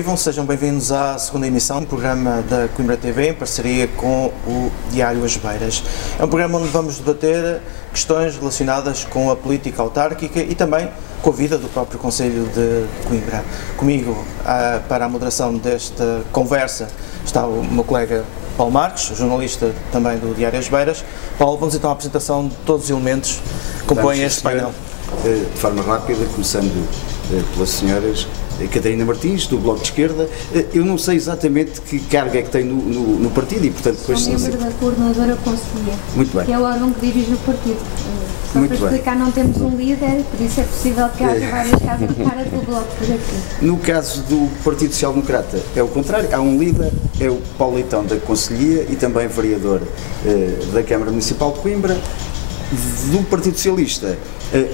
vivam, sejam bem-vindos à segunda emissão do programa da Coimbra TV, em parceria com o Diário As Beiras. É um programa onde vamos debater questões relacionadas com a política autárquica e também com a vida do próprio Concelho de Coimbra. Comigo, para a moderação desta conversa, está o meu colega Paulo Marques, jornalista também do Diário As Beiras. Paulo, vamos então à apresentação de todos os elementos que compõem este painel. De forma rápida, começando pelas senhoras. Catarina Martins, do Bloco de Esquerda. Eu não sei exatamente que carga é que tem no partido e, portanto, depois... Sou membro da Coordenadora Conselhia, muito bem, que é o órgão que dirige o partido. Só muito para explicar, bem. Não temos um líder, por isso é possível que haja várias casas de cara do Bloco por aqui. No caso do Partido Social Democrata é o contrário, há um líder, é o Paulo Leitão da Conselhia e também vereador da Câmara Municipal de Coimbra. Do Partido Socialista,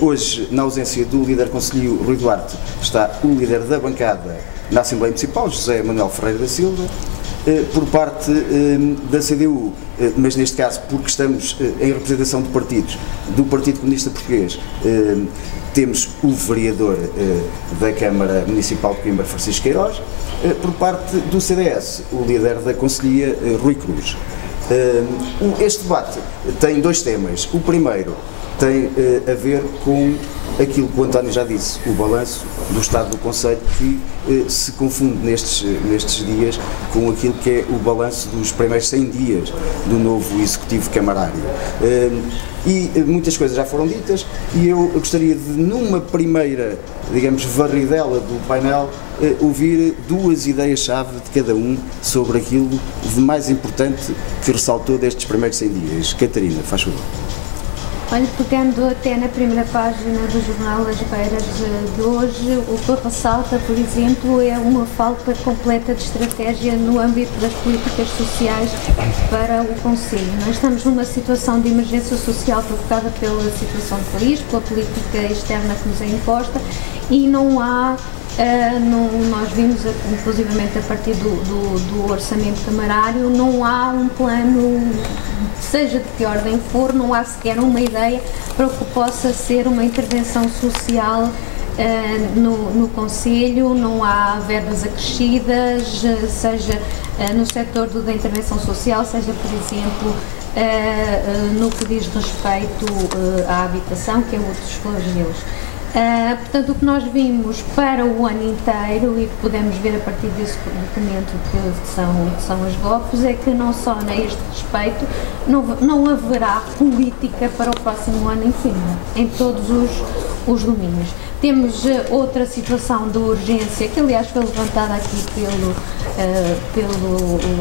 hoje, na ausência do líder concelhio Rui Duarte, está o líder da bancada na Assembleia Municipal, José Manuel Ferreira da Silva. Por parte da CDU, mas neste caso porque estamos em representação de partidos, do Partido Comunista Português, temos o vereador da Câmara Municipal de Coimbra, Francisco Queiroz. Por parte do CDS, o líder da Conselhia, Rui Cruz. Este debate tem dois temas. O primeiro tem a ver com aquilo que o António já disse, o balanço do Estado do Concelho, que se confunde nestes dias com aquilo que é o balanço dos primeiros 100 dias do novo Executivo Camarário. E muitas coisas já foram ditas e eu gostaria de, numa primeira, digamos, varridela do painel, ouvir duas ideias-chave de cada um sobre aquilo de mais importante que ressaltou destes primeiros 100 dias. Catarina, faz favor. Olha, pegando até na primeira página do jornal As Beiras de hoje, o que ressalta, por exemplo, é uma falta completa de estratégia no âmbito das políticas sociais para o Concelho. Nós estamos numa situação de emergência social provocada pela situação do país, pela política externa que nos é imposta, e não há, nós vimos, inclusivamente a partir do orçamento camarário, não há um plano, seja de que ordem for, não há sequer uma ideia para o que possa ser uma intervenção social no Concelho. Não há verbas acrescidas, seja no setor da intervenção social, seja, por exemplo, no que diz respeito à habitação, que é outro dos flagelos. Portanto, o que nós vimos para o ano inteiro e que podemos ver a partir desse documento que são as GOPs é que não só a este respeito não haverá política para o próximo ano em Coimbra, em todos os domínios. Temos outra situação de urgência que, aliás, foi levantada aqui pelo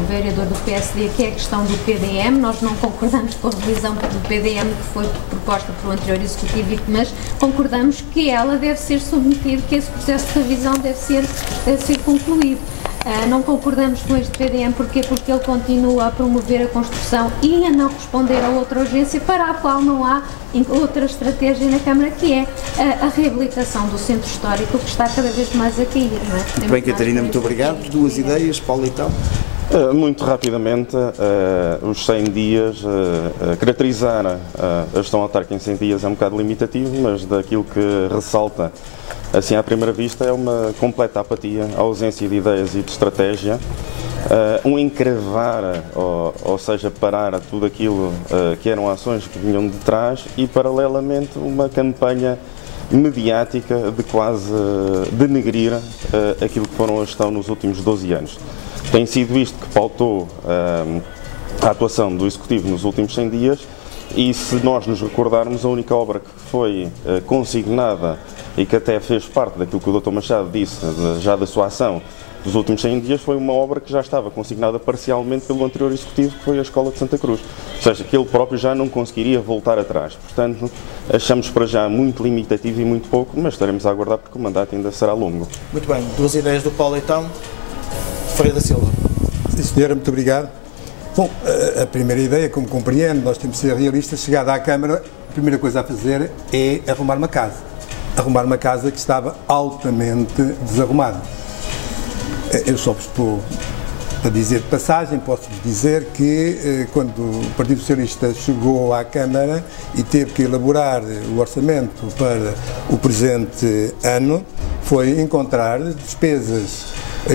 vereador do PSD, que é a questão do PDM. Nós não concordamos com a revisão do PDM que foi proposta pelo anterior Executivo, mas concordamos que ela deve ser submetida, que esse processo de revisão deve ser concluído. Não concordamos com este PDM, porquê? Porque ele continua a promover a construção e a não responder a outra urgência para a qual não há outra estratégia na Câmara, que é a reabilitação do centro histórico, que está cada vez mais a cair. Não é? Muito bem, Catarina, muito obrigado. Duas ideias, Paulo, então. Muito rapidamente, os 100 dias, caracterizar a gestão autárquica em 100 dias é um bocado limitativo, mas daquilo que ressalta, assim à primeira vista, é uma completa apatia, a ausência de ideias e de estratégia, um encravar, ou seja, parar a tudo aquilo que eram ações que vinham de trás e, paralelamente, uma campanha mediática de quase denegrir aquilo que foram a gestão nos últimos 12 anos. Tem sido isto que pautou a atuação do Executivo nos últimos 100 dias e, se nós nos recordarmos, a única obra que foi consignada e que até fez parte daquilo que o Dr. Machado disse, já da sua ação dos últimos 100 dias, foi uma obra que já estava consignada parcialmente pelo anterior Executivo, que foi a Escola de Santa Cruz. Ou seja, que ele próprio já não conseguiria voltar atrás. Portanto, achamos para já muito limitativo e muito pouco, mas estaremos a aguardar porque o mandato ainda será longo. Muito bem, duas ideias do Paulo então. Ferreira da Silva. Sim, senhora, muito obrigado. Bom, a primeira ideia, como compreendo, nós temos de ser realistas. Chegada à Câmara, a primeira coisa a fazer é arrumar uma casa. Arrumar uma casa que estava altamente desarrumada. Eu só vos estou a dizer de passagem, posso-vos dizer que quando o Partido Socialista chegou à Câmara e teve que elaborar o orçamento para o presente ano, foi encontrar despesas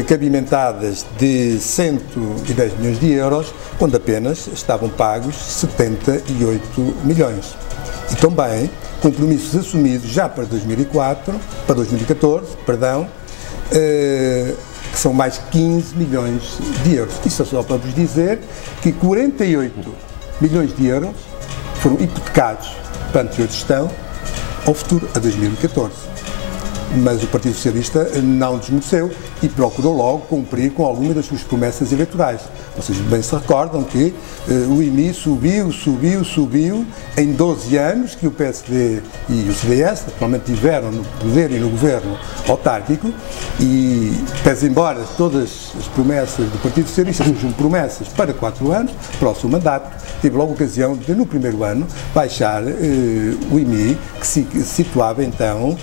cabimentadas de 110 milhões de euros, quando apenas estavam pagos 78 milhões. E também compromissos assumidos já para 2014, que são mais 15 milhões de euros. Isso é só para vos dizer que 48 milhões de euros foram hipotecados para a anterior gestão ao futuro, a 2014. Mas o Partido Socialista não desmereceu e procurou logo cumprir com algumas das suas promessas eleitorais. Vocês bem se recordam que o IMI subiu em 12 anos que o PSD e o CDS atualmente tiveram no poder e no governo autárquico, e pese embora todas as promessas do Partido Socialista sejam promessas para 4 anos, para o seu mandato, teve logo a ocasião de, no primeiro ano, baixar o IMI, que se situava então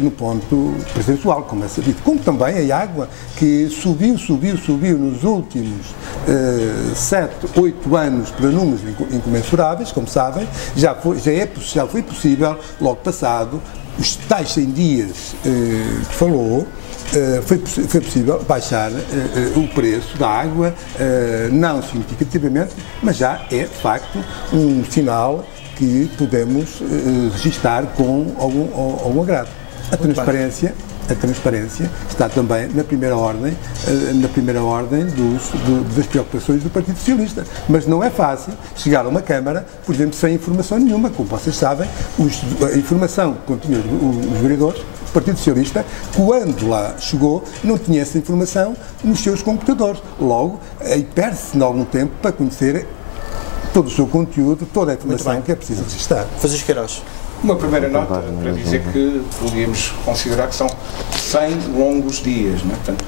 no ponto percentual, como é sabido. Como também a água, que subiu nos últimos 7, 8 anos para números incomensuráveis, como sabem, já foi possível, logo passado os tais 100 dias que falou, foi possível baixar o preço da água, não significativamente, mas já é de facto um sinal que podemos registar com algum agrado. A transparência está também na primeira ordem das preocupações do Partido Socialista. Mas não é fácil chegar a uma Câmara, por exemplo, sem informação nenhuma. Como vocês sabem, a informação que continham os vereadores, o Partido Socialista, quando lá chegou, não tinha essa informação nos seus computadores. Logo, aí perde-se em algum tempo para conhecer todo o seu conteúdo, toda a informação que é preciso registrar. Francisco Queiroz. Uma primeira nota para dizer que podíamos considerar que são 100 longos dias, não é? Portanto,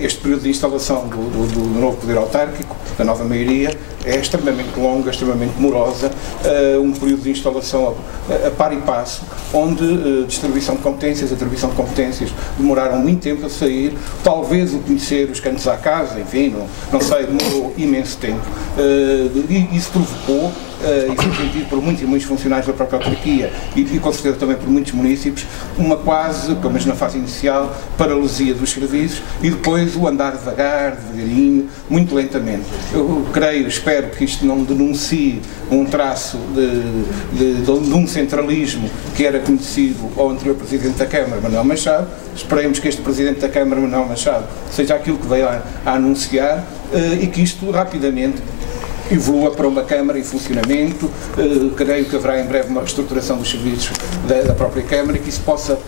este período de instalação do novo poder autárquico, da nova maioria, é extremamente longa, extremamente demorosa, um período de instalação a par e passo, onde distribuição de competências, atribuição de competências demoraram muito tempo a sair, talvez o conhecer os cantos à casa, enfim, não sei, demorou imenso tempo, e isso provocou, e foi sentido por muitos e muitos funcionários da própria autarquia e com certeza também por muitos municípios, uma quase, pelo menos na fase inicial, paralisia dos serviços e depois o andar devagarinho, muito lentamente. Eu creio, espero que isto não denuncie um traço de um centralismo que era conhecido ao anterior Presidente da Câmara, Manuel Machado. Esperemos que este Presidente da Câmara, Manuel Machado, seja aquilo que veio a anunciar e que isto rapidamente evolua para uma Câmara em funcionamento. Creio que haverá em breve uma reestruturação dos serviços da própria Câmara e que isso possa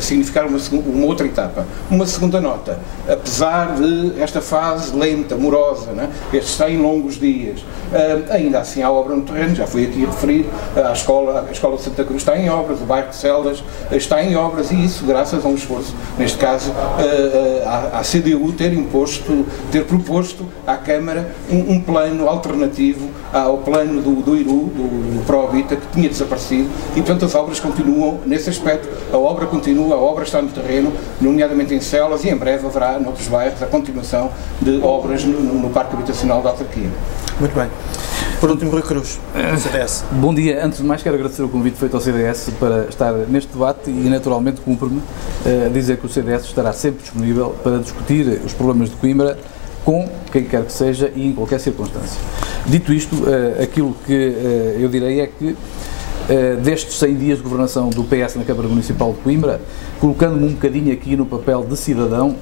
significar uma outra etapa. Uma segunda nota, apesar de esta fase lenta, morosa, né, estes 100 longos dias, ainda assim há obra no terreno, já foi aqui referido, a escola de Santa Cruz está em obras, o bairro de Celdas está em obras, e isso graças a um esforço, neste caso, à CDU ter proposto à Câmara um plano alternativo ao plano do IRU, do Prohabita, que tinha desaparecido, e portanto as obras continuam nesse aspecto, a obra continua, a obra está no terreno, nomeadamente em Celas, e em breve haverá noutros bairros a continuação de obras no Parque Habitacional da autarquia. Muito bem. Por último, Rui Cruz, CDS. Bom dia. Antes de mais, quero agradecer o convite feito ao CDS para estar neste debate e, naturalmente, cumpre-me dizer que o CDS estará sempre disponível para discutir os problemas de Coimbra com quem quer que seja e em qualquer circunstância. Dito isto, aquilo que eu direi é que destes 100 dias de governação do PS na Câmara Municipal de Coimbra, colocando-me um bocadinho aqui no papel de cidadão,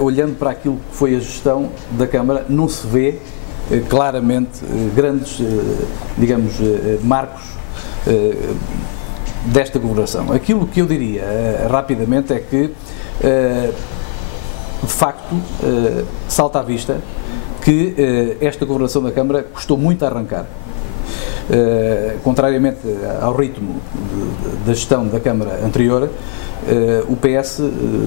olhando para aquilo que foi a gestão da Câmara, não se vê claramente grandes, digamos, marcos desta governação. Aquilo que eu diria rapidamente é que, de facto, salta à vista que esta governação da Câmara custou muito a arrancar. Contrariamente ao ritmo da gestão da Câmara anterior, o PS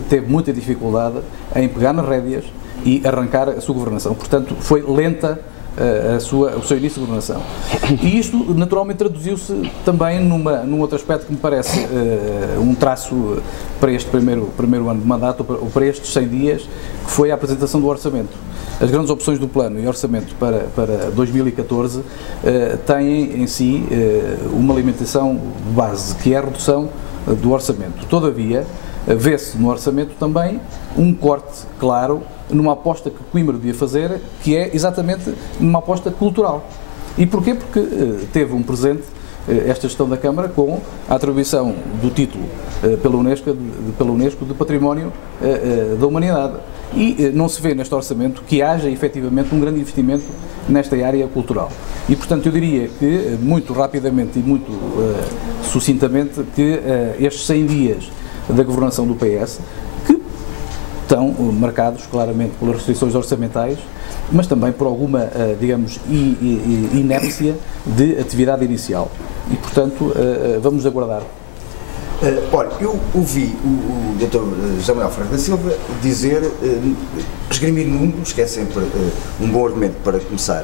teve muita dificuldade em pegar nas rédeas e arrancar a sua governação. Portanto, foi lenta o seu início de governação. E isto, naturalmente, traduziu-se também num outro aspecto que me parece um traço para este primeiro ano de mandato, ou para estes 100 dias, que foi a apresentação do orçamento. As grandes opções do plano e orçamento para 2014 têm em si uma alimentação de base, que é a redução do orçamento. Todavia, vê-se no orçamento também um corte claro numa aposta que Coimbra devia fazer, que é exatamente uma aposta cultural. E porquê? Porque teve um presente esta gestão da Câmara com a atribuição do título pela Unesco de Património da Humanidade. E não se vê neste orçamento que haja efetivamente um grande investimento nesta área cultural. E, portanto, eu diria que, muito rapidamente e muito sucintamente, que estes 100 dias da governação do PS, que estão marcados claramente pelas restrições orçamentais, mas também por alguma, digamos, inépcia de atividade inicial. E, portanto, vamos aguardar. Olha, eu ouvi o Dr. José Manuel Ferreira da Silva dizer, esgrimir números, que é sempre um bom argumento para começar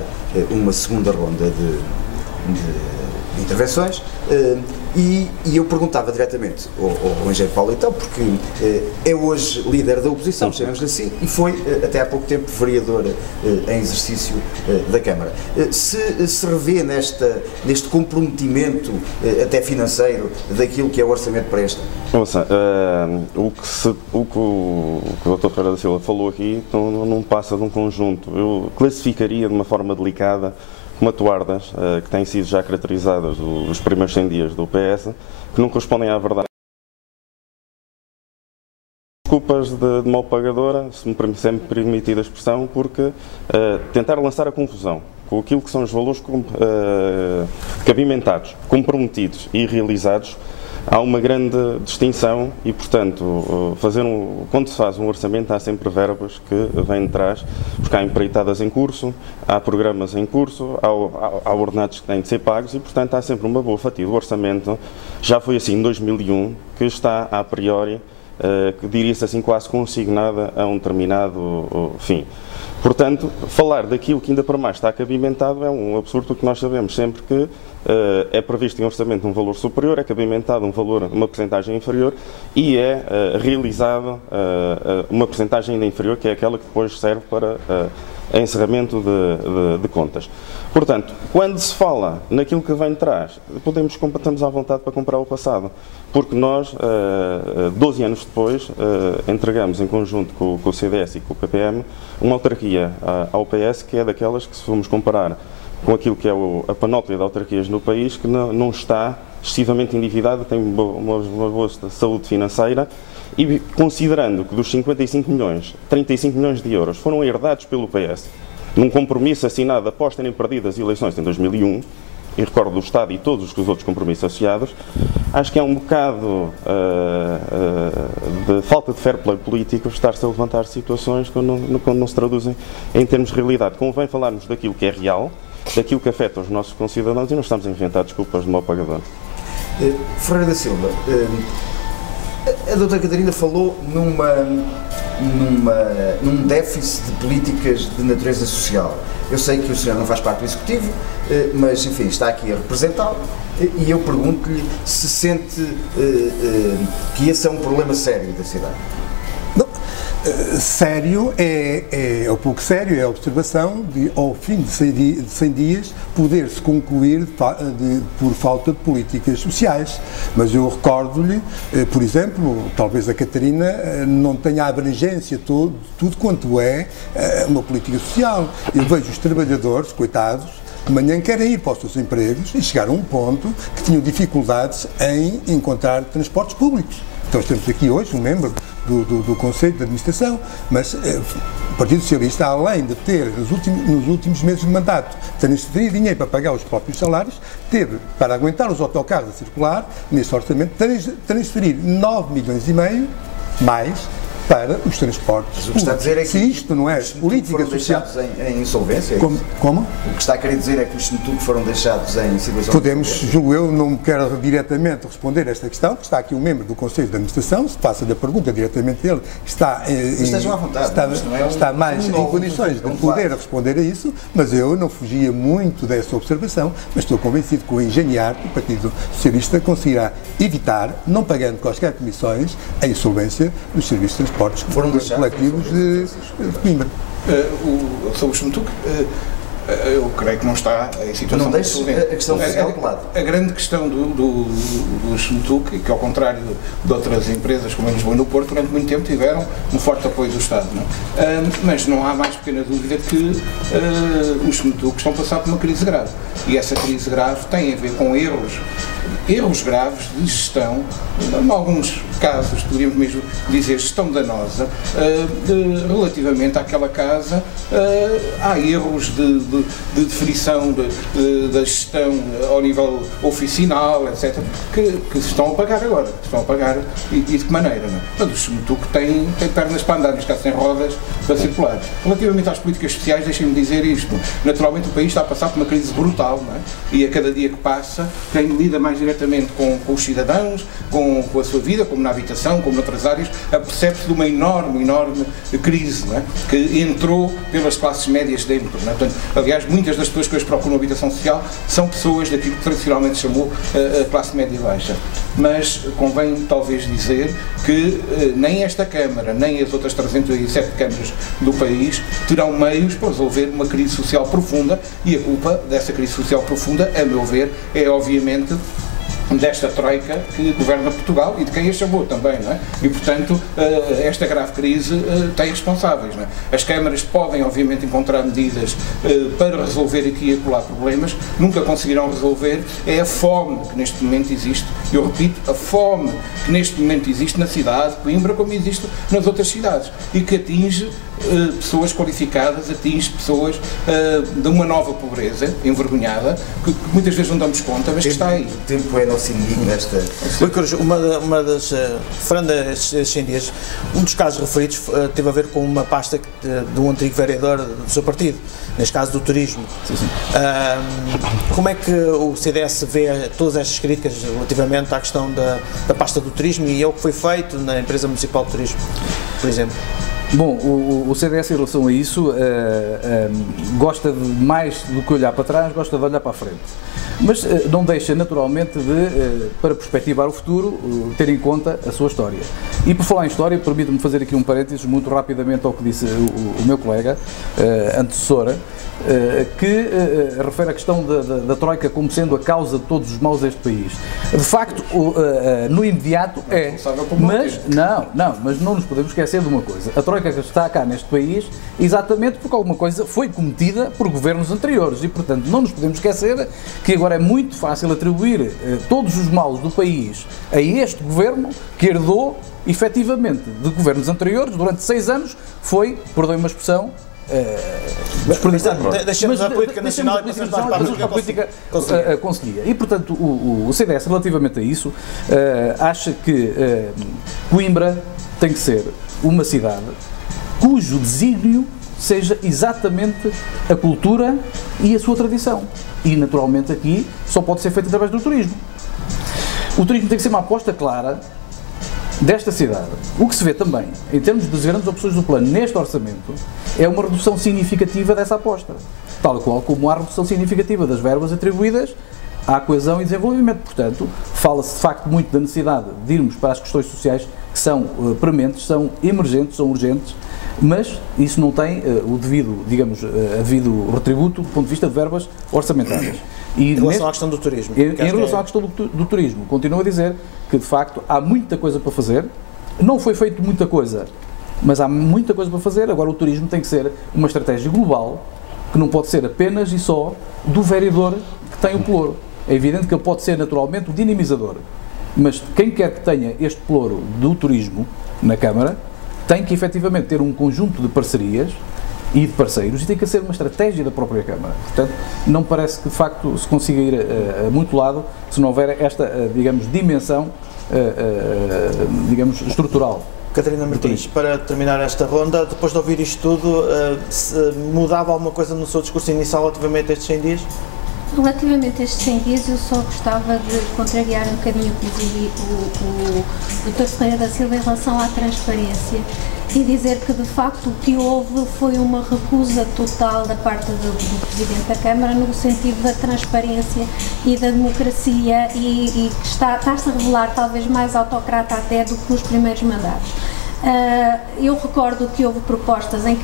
uma segunda ronda de intervenções, e eu perguntava diretamente ao engenheiro Paulo Leitão, porque é hoje líder da oposição, chamamos-lhe assim, e foi até há pouco tempo vereador em exercício da Câmara. Se revê neste comprometimento até financeiro daquilo que é o orçamento para este ano? Ouça, o que o Dr. Ferreira da Silva falou aqui não passa de um conjunto. Eu classificaria de uma forma delicada como atuardas, que têm sido já caracterizadas os primeiros 100 dias do PS, que não correspondem à verdade. Desculpas de mal pagadora, se me permitir a expressão, porque tentar lançar a confusão com aquilo que são os valores cabimentados, comprometidos e realizados, há uma grande distinção e, portanto, quando se faz um orçamento há sempre verbas que vêm de trás, porque há empreitadas em curso, há programas em curso, há ordenados que têm de ser pagos e, portanto, há sempre uma boa fatia do orçamento. Já foi assim em 2001, que está a priori, que diria-se assim quase consignada a um determinado fim. Portanto, falar daquilo que ainda para mais está cabimentado é um absurdo, porque nós sabemos sempre que é previsto em orçamento um valor superior, é cabimentado uma percentagem inferior e é realizado uma percentagem ainda inferior, que é aquela que depois serve para encerramento de contas. Portanto, quando se fala naquilo que vem de trás, estamos à vontade para comparar o passado, porque nós, 12 anos depois, entregamos em conjunto com o CDS e com o PPM uma autarquia ao PS, que é daquelas que, se formos comparar com aquilo que é a panóplia de autarquias no país, que não está excessivamente endividada, tem uma boa saúde financeira, e considerando que dos 55 milhões, 35 milhões de euros foram herdados pelo PS, num compromisso assinado após terem perdido as eleições em 2001, e recordo do Estado e todos os outros compromissos associados, acho que é um bocado de falta de fair play político estar-se a levantar situações quando não se traduzem em termos de realidade. Convém falarmos daquilo que é real, daquilo que afeta os nossos concidadãos, e não estamos a inventar desculpas de mau pagador. Ferreira da Silva, a doutora Catarina falou num déficit de políticas de natureza social. Eu sei que o senhor não faz parte do Executivo, mas, enfim, está aqui a representá-lo, e eu pergunto-lhe se sente que esse é um problema sério da cidade. Não, sério é um pouco sério, é a observação de, ao fim de 100 dias, poder-se concluir por falta de políticas sociais. Mas eu recordo-lhe, por exemplo, talvez a Catarina não tenha a abrangência tudo quanto é uma política social. Eu vejo os trabalhadores, coitados, de manhã querem ir para os seus empregos e chegaram a um ponto que tinham dificuldades em encontrar transportes públicos. Então temos aqui hoje um membro do Conselho de Administração, mas o Partido Socialista, além de ter, nos últimos meses de mandato, transferir dinheiro para pagar os próprios salários, teve, para aguentar os autocarros a circular, neste orçamento, transferir 9 milhões e meio mais para os transportes. Mas o que está a dizer é que se isto não é política social, em insolvência? Como? O que está a querer dizer é que os institutos foram deixados em situação Podemos, de julgo eu, não quero diretamente responder a esta questão, está aqui um membro do Conselho de Administração, se faça-lhe a pergunta diretamente dele, estejam à vontade, está mais em condições de poder responder a isso, mas eu não fugia muito dessa observação, mas estou convencido que o engenheiro do Partido Socialista conseguirá evitar, não pagando quaisquer comissões, a insolvência dos serviços de transportes foram deixados coletivos de Coimbra. Sobre o Xuntuc, eu creio que não está em situação não deixe de a questão fiscal de lado. A grande questão do SMTUC, que ao contrário de outras empresas como em Lisboa e no Porto, durante muito tempo tiveram um forte apoio do Estado. Não é? Mas não há mais pequena dúvida que os SMTUC estão a passar por uma crise grave. E essa crise grave tem a ver com erros graves de gestão, em alguns casos, poderíamos mesmo dizer gestão danosa, relativamente àquela casa. Há erros de definição da gestão ao nível oficinal, etc., que se estão a pagar agora. Estão a pagar e de que maneira? Não é? Mas o SMTUC tem pernas para andar, neste caso tem rodas para circular. Relativamente às políticas sociais, deixem-me dizer isto. Naturalmente o país está a passar por uma crise brutal, não é? E a cada dia que passa, quem lida mais diretamente com os cidadãos, com a sua vida, como na habitação, como noutras áreas, percebe-se de uma enorme crise, não é? Que entrou pelas classes médias dentro. Não é? Portanto, aliás, muitas das pessoas que hoje procuram habitação social são pessoas daquilo que tradicionalmente se chamou a classe média baixa. Mas convém talvez dizer que nem esta Câmara, nem as outras 307 câmaras do país terão meios para resolver uma crise social profunda, e a culpa dessa crise social profunda, a meu ver, é obviamente desta troika que governa Portugal e de quem a chamou também, não é? E, portanto, esta grave crise tem responsáveis, não é? As câmaras podem, obviamente, encontrar medidas para resolver aqui e acolá problemas, nunca conseguirão resolver é a fome que neste momento existe. Eu repito, a fome que neste momento existe na cidade de Coimbra, como existe nas outras cidades, e que atinge pessoas qualificadas, atinge pessoas de uma nova pobreza envergonhada, que muitas vezes não damos conta, mas que está aí. O tempo é nosso inimigo nesta... Uma das, falando destes 100 dias, um dos casos referidos teve a ver com uma pasta de um antigo vereador do seu partido, neste caso do turismo. Sim. Como é que o CDS vê todas estas críticas relativamente à questão da pasta do turismo e ao que foi feito na empresa municipal de turismo, por exemplo? Bom, o CDS em relação a isso gosta de mais do que olhar para trás, gosta de olhar para a frente. Mas não deixa naturalmente para perspectivar o futuro, ter em conta a sua história. E por falar em história, permite-me fazer aqui um parênteses muito rapidamente ao que disse o meu colega, antecessora, que refere a questão da Troika como sendo a causa de todos os maus deste país. De facto, no imediato é, mas não nos podemos esquecer de uma coisa. A Troika que está cá neste país, exatamente porque alguma coisa foi cometida por governos anteriores e, portanto, não nos podemos esquecer que agora é muito fácil atribuir todos os males do país a este governo que herdou, efetivamente, de governos anteriores. Durante 6 anos foi, perdoe uma expressão, deixamos a política nacional e passamos para a política conselhia. E, portanto, o CDS, relativamente a isso, acha que Coimbra tem que ser uma cidade cujo desígnio seja exatamente a cultura e a sua tradição. E, naturalmente, aqui só pode ser feito através do turismo. O turismo tem que ser uma aposta clara desta cidade. O que se vê também, em termos das grandes opções do plano neste orçamento, é uma redução significativa dessa aposta, tal qual como há redução significativa das verbas atribuídas à coesão e desenvolvimento. Portanto, fala-se de facto muito da necessidade de irmos para as questões sociais que são prementes, são emergentes, são urgentes, mas isso não tem o devido, digamos, devido retributo do ponto de vista de verbas orçamentárias. E em relação à questão do turismo? Em relação à questão do turismo, continuo a dizer que, de facto, há muita coisa para fazer. Não foi feito muita coisa, mas há muita coisa para fazer. Agora, o turismo tem que ser uma estratégia global, que não pode ser apenas e só do vereador que tem o pelouro. É evidente que ele pode ser, naturalmente, o dinamizador, mas quem quer que tenha este pelouro do turismo na Câmara tem que, efetivamente, ter um conjunto de parcerias e de parceiros, e tem que ser uma estratégia da própria Câmara. Portanto, não parece que de facto se consiga ir a muito lado se não houver esta, digamos, dimensão, digamos, estrutural. Catarina Martins, para terminar esta ronda, depois de ouvir isto tudo, mudava alguma coisa no seu discurso inicial relativamente a estes 100 dias? Relativamente a estes 100 dias, eu só gostava de contrariar um bocadinho o Dr. Ferreira da Silva em relação à transparência e dizer que, de facto, o que houve foi uma recusa total da parte do Presidente da Câmara no sentido da transparência e da democracia e que está-se a revelar talvez mais autocrata até do que nos primeiros mandatos. Eu recordo que houve propostas em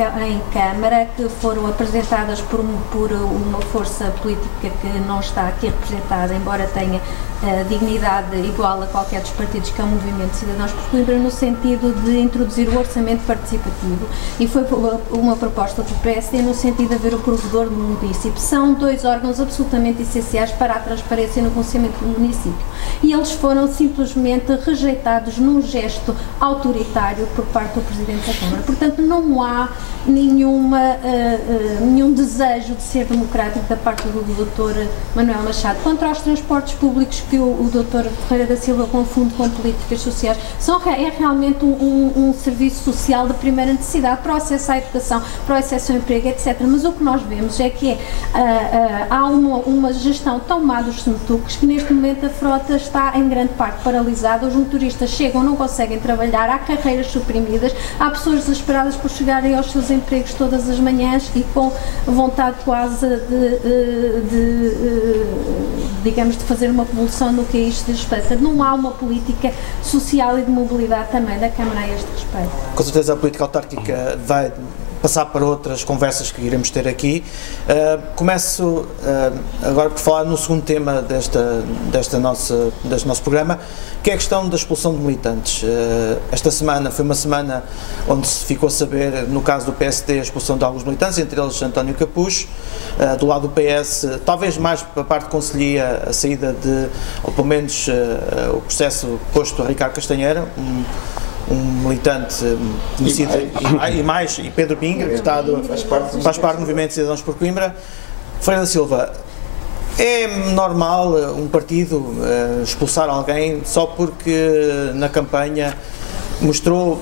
Câmara que foram apresentadas por uma força política que não está aqui representada, embora tenha dignidade igual a qualquer dos partidos, que é o Movimento de Cidadãos por Coimbra, no sentido de introduzir o orçamento participativo, e foi uma proposta do PSD no sentido de haver o provedor do município. São dois órgãos absolutamente essenciais para a transparência no funcionamento do município, e eles foram simplesmente rejeitados num gesto autoritário por parte do Presidente da Câmara. Portanto, não há nenhum desejo de ser democrático da parte do Dr. Manuel Machado. Quanto aos transportes públicos, que o Dr. Ferreira da Silva confunde com políticas sociais, é realmente um serviço social de primeira necessidade para o acesso à educação, para o acesso ao emprego, etc. Mas o que nós vemos é que há uma gestão tão má dos semetuques que neste momento a frota está em grande parte paralisada, os motoristas chegam, não conseguem trabalhar, há carreiras suprimidas, há pessoas desesperadas por chegarem aos seus empregos todas as manhãs e com vontade quase digamos, de fazer uma revolução no que a isto diz respeito. Não há uma política social e de mobilidade também da Câmara a este respeito. Com certeza a política autárquica vai passar para outras conversas que iremos ter aqui. Começo agora por falar no segundo tema deste nosso programa, que é a questão da expulsão de militantes. Esta semana foi uma semana onde se ficou a saber, no caso do PSD, a expulsão de alguns militantes, entre eles António Capucho. Do lado do PS, talvez mais para a parte de conselhia, a saída ou pelo menos o processo posto a Ricardo Castanheira, um militante conhecido, e Pedro Pinga, deputado, faz parte do Movimento de Cidadãos por Coimbra. Ferreira da Silva, é normal um partido expulsar alguém só porque na campanha mostrou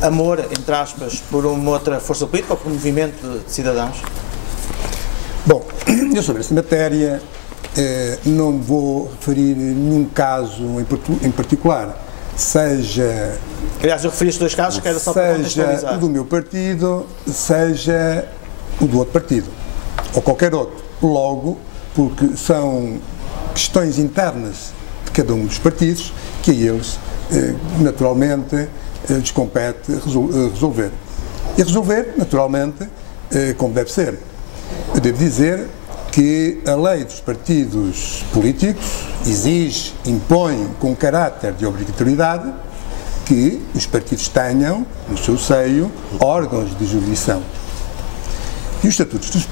amor, entre aspas, por uma outra força política ou por um movimento de cidadãos? Bom, eu sobre esta matéria não vou referir nenhum caso em particular, seja... Aliás, eu referi estes dois casos, que era só para contextualizar. Seja o do meu partido, seja o do outro partido, ou qualquer outro. Logo, porque são questões internas de cada um dos partidos que a eles, naturalmente, lhes compete resolver. E resolver, naturalmente, como deve ser. Eu devo dizer que a lei dos partidos políticos exige, impõe com caráter de obrigatoriedade que os partidos tenham no seu seio órgãos de jurisdição. E os estatutos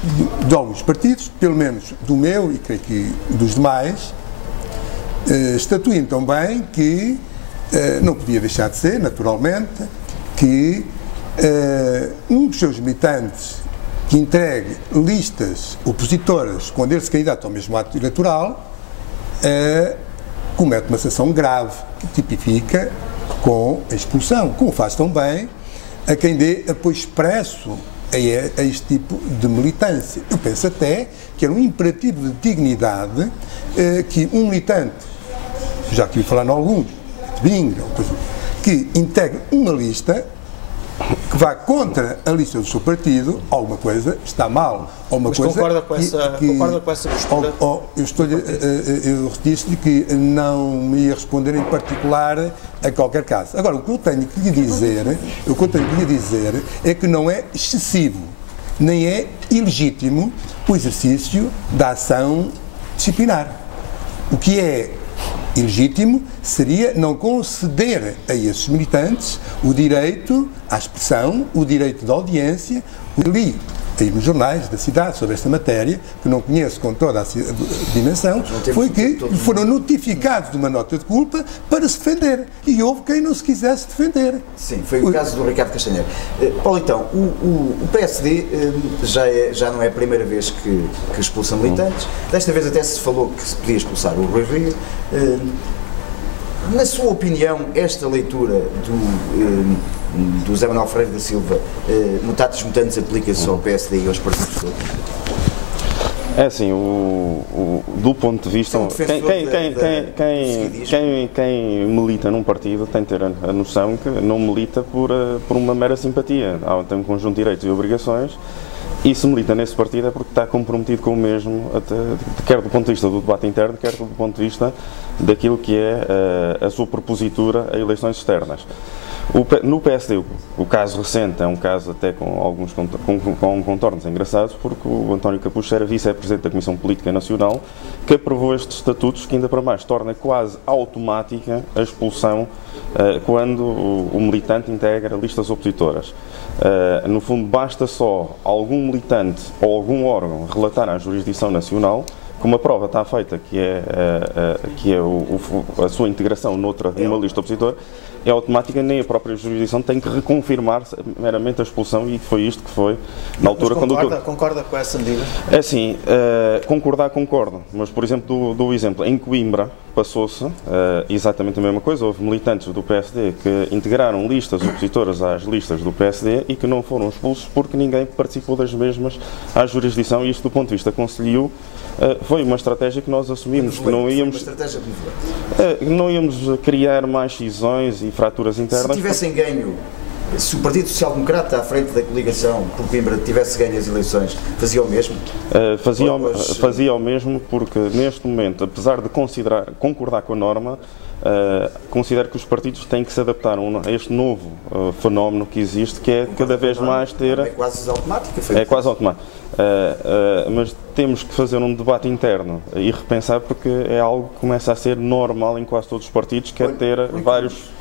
de alguns partidos, pelo menos do meu e creio que dos demais, estatuem também que não podia deixar de ser, naturalmente, que um dos seus militantes que entregue listas opositoras quando ele se candidata ao mesmo ato eleitoral comete uma sanção grave que tipifica com a expulsão, como faz também a quem dê apoio expresso a este tipo de militância. Eu penso até que era um imperativo de dignidade que um militante, já que ia falar em alguns, de Binga, que integre uma lista que vá contra a lista do seu partido, alguma coisa está mal. Mas concorda com essa postura? Eu disse-lhe que não me ia responder em particular a qualquer caso. Agora, o que eu tenho que lhe dizer é que não é excessivo, nem é ilegítimo o exercício da ação disciplinar. O que é ilegítimo seria não conceder a esses militantes o direito à expressão, o direito de audiência. Li aí nos jornais da cidade sobre esta matéria, que não conheço com toda a dimensão, foi que foram notificados de uma nota de culpa para se defender. E houve quem não se quisesse defender. Sim, foi o caso do Ricardo Castanheira. Paulo, então, o PSD já não é a primeira vez que expulsa militantes. Desta vez até se falou que se podia expulsar o Rui Rio. Na sua opinião, esta leitura do José Manuel Ferreira da Silva, mutatis mutandis, aplica-se ao PSD e aos partidos todos? É assim, do ponto de vista... Quem milita num partido tem de ter a noção que não milita por uma mera simpatia. Tem um conjunto de direitos e obrigações, e se milita nesse partido é porque está comprometido com o mesmo, quer do ponto de vista do debate interno, quer do ponto de vista daquilo que é a sua propositura a eleições externas. No PSD, o caso recente é um caso até com alguns contornos engraçados, porque o António Capucho era vice-presidente da Comissão Política Nacional, que aprovou estes estatutos, que ainda para mais torna quase automática a expulsão quando o militante integra listas opositoras. No fundo, basta só algum militante ou algum órgão relatar à jurisdição nacional, como a prova está feita, que é a sua integração numa lista opositora, é automática, nem a própria jurisdição tem que reconfirmar meramente a expulsão, e foi isto que foi na altura. Concorda com essa medida? É assim, concordo, mas por exemplo, do exemplo, em Coimbra passou-se exatamente a mesma coisa. Houve militantes do PSD que integraram listas opositoras às listas do PSD e que não foram expulsos porque ninguém participou das mesmas à jurisdição, e isto do ponto de vista conselhio foi uma estratégia que nós assumimos, que não íamos criar mais cisões e fraturas internas. Se tivessem ganho, se o Partido Social Democrata à frente da coligação por Coimbra tivesse ganho as eleições, fazia o mesmo? Fazia o mesmo, porque neste momento, apesar de concordar com a norma, considero que os partidos têm que se adaptar a este novo fenómeno que existe, que é cada vez mais ter... É quase automático. É quase automático. Mas temos que fazer um debate interno e repensar, porque é algo que começa a ser normal em quase todos os partidos, que é ter vários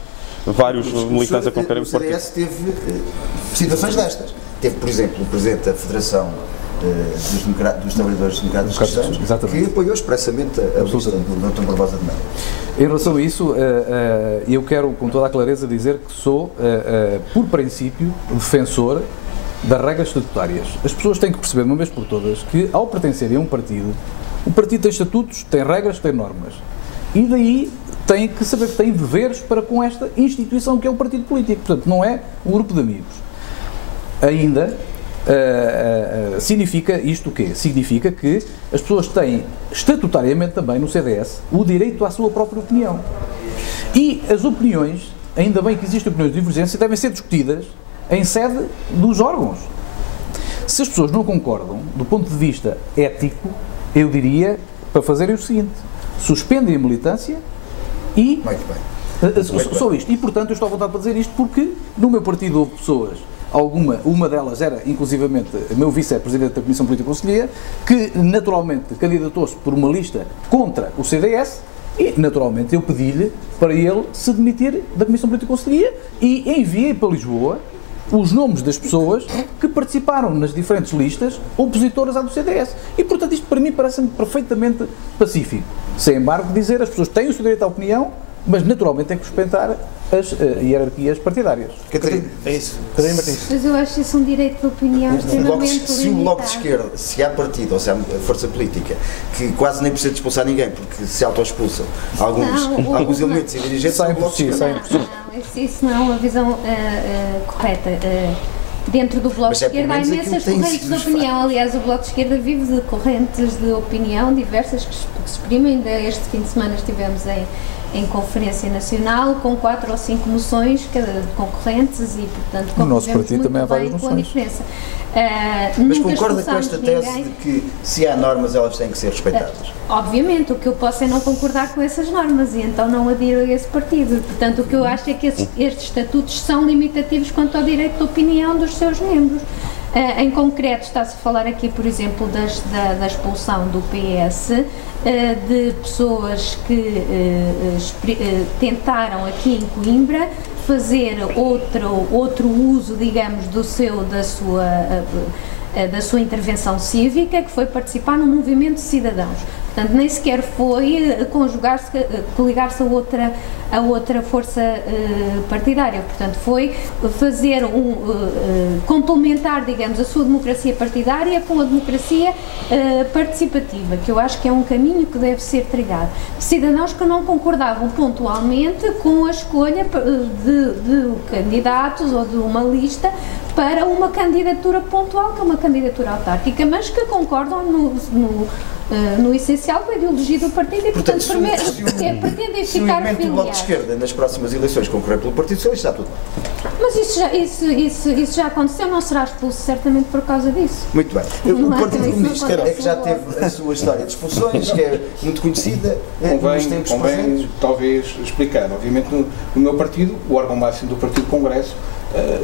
militantes a concorrer os partidos. O CDS teve situações destas. Teve, por exemplo, o Presidente da Federação dos Trabalhadores Democráticos Cristãos, que apoiou expressamente a lista do Dr. Barbosa de Melo. Em relação a isso, eu quero com toda a clareza dizer que sou, por princípio, defensor das regras estatutárias. As pessoas têm que perceber, de uma vez por todas, que ao pertencerem a um partido, o partido tem estatutos, tem regras, tem normas. E daí tem que saber que tem deveres para com esta instituição que é o partido político. Portanto, não é um grupo de amigos. Ainda significa isto o quê? Significa que as pessoas têm estatutariamente também no CDS o direito à sua própria opinião. E as opiniões, ainda bem que existem opiniões de divergência, devem ser discutidas em sede dos órgãos. Se as pessoas não concordam, do ponto de vista ético, eu diria para fazerem o seguinte: suspendem a militância e... Só isto. E, portanto, eu estou à vontade para dizer isto porque no meu partido houve pessoas, uma delas era, inclusivamente, meu vice-presidente da Comissão Política e Conselhia, que, naturalmente, candidatou-se por uma lista contra o CDS e, naturalmente, eu pedi-lhe para ele se demitir da Comissão Política e Conselhia e enviei para Lisboa os nomes das pessoas que participaram nas diferentes listas opositoras à do CDS. E, portanto, isto para mim parece-me perfeitamente pacífico. Sem embargo, dizer as pessoas têm o seu direito à opinião, mas naturalmente têm que respeitar as hierarquias partidárias. Catarina, é isso. Catarina Martins. Mas eu acho isso um direito de opinião extremamente limitado. Se o Bloco de Esquerda, se há partido, ou se há força política, que quase nem precisa de expulsar ninguém, porque se auto-expulsam alguns elementos e dirigentes, saem por si. Isso não é uma visão correta. Dentro do Bloco de Esquerda há imensas correntes de opinião. Aliás, o Bloco de Esquerda vive de correntes de opinião diversas que se exprimem. Este fim de semana estivemos em Conferência Nacional com 4 ou 5 moções concorrentes e, portanto, no nosso partido também há várias moções. Mas concorda com esta tese de que se há normas elas têm que ser respeitadas? Obviamente, o que eu posso é não concordar com essas normas e então não adiro a esse partido. Portanto, o que eu acho é que estes estatutos são limitativos quanto ao direito de opinião dos seus membros. Em concreto, está-se a falar aqui, por exemplo, da expulsão do PS, de pessoas que tentaram aqui em Coimbra fazer outro uso, digamos, da sua intervenção cívica, que foi participar num movimento de cidadãos. Portanto, nem sequer foi coligar-se a outra força partidária. Portanto, foi fazer complementar, digamos, a sua democracia partidária com a democracia participativa, que eu acho que é um caminho que deve ser trilhado. Cidadãos que não concordavam pontualmente com a escolha de candidatos ou de uma lista para uma candidatura pontual, que é uma candidatura autárquica, mas que concordam no essencial com a ideologia do partido e, portanto, pretendem ficar afiliados. Se o movimento do Bloco de Esquerda nas próximas eleições concorrer pelo Partido Socialista, está tudo bem. Mas isso já aconteceu, não será expulso certamente por causa disso. Muito bem. O Partido Comunista é que já logo. teve a sua história de expulsões, que é muito conhecida nos tempos presentes. Talvez explicar. Obviamente, no meu partido, o órgão máximo do Partido Congresso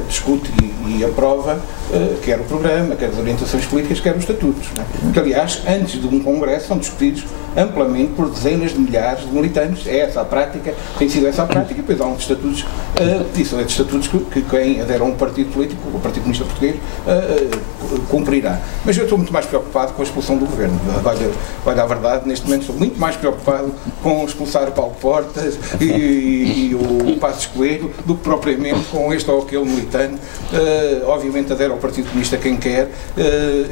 discute e aprova quer o programa, quer as orientações políticas, quer os estatutos. Não é? Porque, aliás, antes de um Congresso são discutidos amplamente por dezenas de milhares de militantes. É essa a prática, tem sido essa a prática, e depois há uns estatutos, e são esses estatutos que quem adere a um partido político, o Partido Comunista Português, cumprirá. Mas eu estou muito mais preocupado com a expulsão do governo. Olha, a verdade, neste momento estou muito mais preocupado com expulsar o Paulo Portas e o Passos Coelho do que propriamente com este ou aquele militante. Obviamente adere ao Partido Comunista quem quer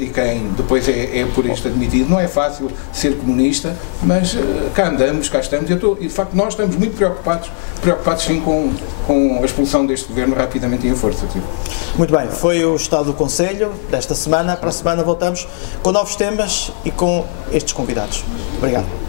e quem depois é por isto admitido. Não é fácil ser comunista, mas cá andamos, cá estamos, e de facto nós estamos muito preocupados sim com a expulsão deste governo rapidamente e em força. Sim. Muito bem, foi o Estado do Conselho desta semana. Para a semana voltamos com novos temas e com estes convidados. Obrigado.